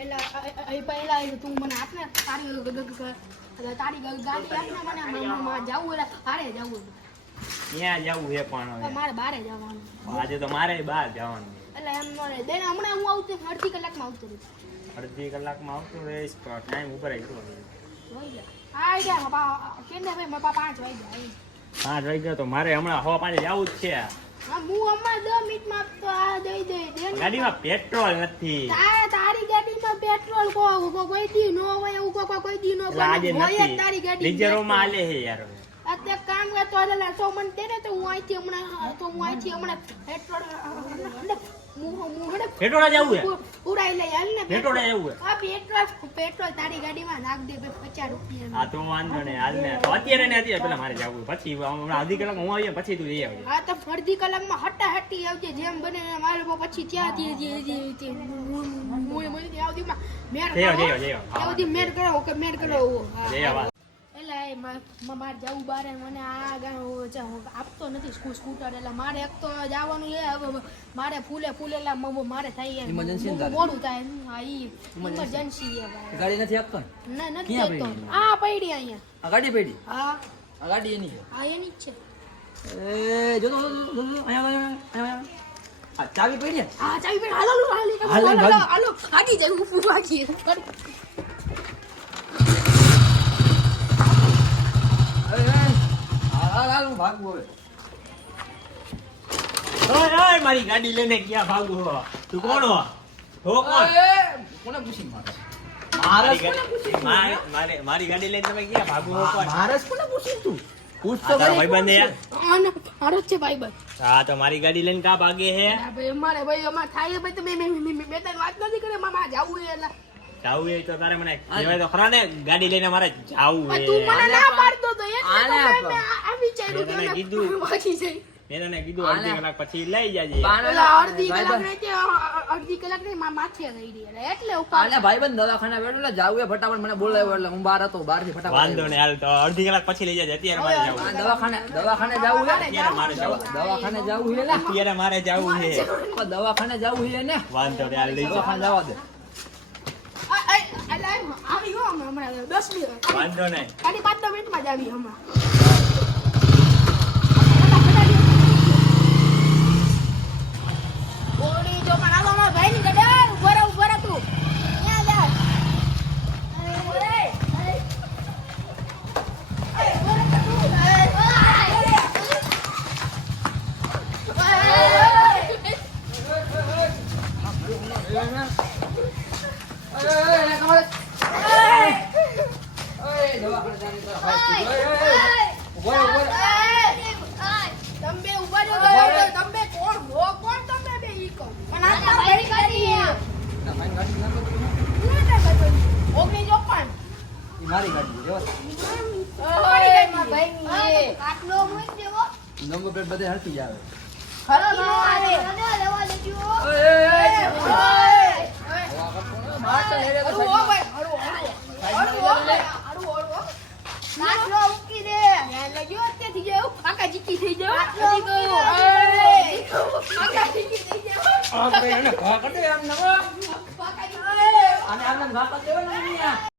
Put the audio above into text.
અ- પહેલા તું મને આપ ને તારી તારી ગાડી આપ ને મને મ- મ- એટલે હારે જવું ત્યાં જવું એ પણ મારે બારે જવાનું. આજે તો મારે બહાર જવાનું. એટલે એમ મારે દેને હમણાં હું આવતી અડધી કલાકમાં આવતી રહીશ અડધી કલાકમાં આવતું રહીશ પણ ટાઈમ ઉપર હોય જાય આ ગયા કેને ભાઈ બાપા પાંચ વાગી ગયા પાંચ વાગ્યા તો મારે હમણાં હવા પાણી જવું જ છે. હા હું હમણાં દસ મિનિટમાં તો આ દઈ દે ગાડીમાં પેટ્રોલ નથી. તારી પેટ્રોલ કો ઊભો કોઈ દી નો હોય એવું કોઈ દી નો હોય. તારી ગાડી ગાડી રિઝર્વમાં આલે હે યાર કામ કરતો એટલે તો મને દે ને તો હું અહીંથી હમણાં તો હું અહીંથી હમણાં પેટ્રોલ હું હું હમણાં પેટ્રોલ જવું હે? પૂ- લઈ હાલ ને પેટ્રોલ જવું હે? આ પેટ્રોલ પેટ્રોલ તારી ગાડીમાં નાખ દે ભાઈ પચાસ રૂપિયા હા તો વાંધો નહીં હાલ ને. તો અત્યારે ને અત્યારે પેલા મારે જવું પછી હમણાં અડધી કલાક હું આવીએ પછી તું જઈ આવજે. હા તો અડધી કલાકમાં હટા હટી આવજે જેમ બને મારે પછી ત્યાં જે જે જે જે હું મેર કરો. જઈ જઈ. મેર કરો કે મેર કરો હા. જઈ આવ. એટલે મારે જવું બારે મને આ આપતો નથી સ્કૂ- સ્કૂટર એટલે મારે એક તો જવાનું એ હવે મારે ફૂલે ફૂલે એટલે મ- મ- મારે થાય? મોડું થાય હા ઈ ઇમરજન્સી ગાડી નથી આપતો? ના નથી આપતો આ પડી? અહીંયા. આ ગાડી પડી? હા. આ ગાડી એની હા એની જ છે. એ જો તો, જો જો અહીંયા, અહીંયા. ચાવી પડી હા ચાવી પડી. હાલો હાલો હાલો હાલો, આગી જાય ઊભું ભાગી કરી. એ, એ, હાલ, હું ભાગું હવે. ઓય, ઓય, મારી ગાડી લઈને ક્યાં ભાગું હો? તું કોણ હો? હો કોણ? એ, કોને પૂછી મારે? મારે મારી ગાડી- લઈને તમે ક્યાં ભાગો હો મારે કોને પૂછી તું? પૂછ તો ભાઈબંધ યાર? મારો છે? ભાઈ હા તો મારી ગાડી લઈને કા ભાગે હે? ભાઈ અમારે ભાઈ અમારે થાય ભાઈ તમે મેં મેં મેં બે ત્રણ વાત નથી કરે. મામા જાવું એટલે. જાવું હોય તો તારે મને કહેવાય તો ખરા ને ગાડી લઈને મારે જાવું તું મને ના પાડતો તો આને વિચાર્યું કે મેં તને અમે કીધું. ભાગી જઈએ. મેં તને કીધું અડધી કલાક પછી લઈ જાજે. બાને એટલે ના- અડધી કલાક ભાઈબંધ- નહીં તે અ- અ- અડધી કલાક નહીં મા માથે ગઈ રહી એટલે એટલે ઉપર આને ભાઈબંધ દવાખાના બેઠો એટલે જાવું ફટાફટ મને બોલાવ્યો એટલે હું બહાર હતો બહારથી ફટાફટ વાંધો નહીં હાલ તો અડધી કલાક પછી લઈ જાજે. અત્યારે મારે જાવું દવાખાને દવાખાને જાવું છે? અત્યારે મારે જાવું દવાખાને જાવું છે અત્યારે મારે જાવું છે. પણ દવાખાને જાવું છે ને? વાંધો નહીં હાલ લઈ દવાખાને જવા દે. આવી હમણાં દસ મિનિટ. વાંધો નહીં. ખાલી પાંચ મિનિટમાં જ આવી હમણાં ઓડી જો પણ આવો મારા ભાઈની ગડા ઊભો રહે ઊભો રહે તું ક્યાં જા અરે ઓરે અરે અરે ઊભો રહે તું અરે તમે ઊભા રહો તો તમે કોણ ભો કોણ તમે બે ઈ કહો પણ આ તો ભાઈ ગાડી હું એટલે કરતો ઓગણી ચોપન મારી ગાડી જો મારી દે. ભાઈ ની કાટલો મોઈ દેવો નંબર પ્લેટ બધે હરતી આવે ખરો નો આવે લેવા લેજો ઓય, ઓય, બહાર તો લઈ તો હળુ ભાઈ હળુ હળુ હળુ હો ભાઈ હળુ હળુ કાટલો ઉકી દે યાર લગ્યો અત્યારથી જાવ કાકા જીકી થઈ ગયો હજી કહું કાકા જીકી થઈ જાવ આ ભાઈ એને કરી દે આમ નવો. કાકા જીતી આમને ઘા કરી દેવાય ને અહીંયા.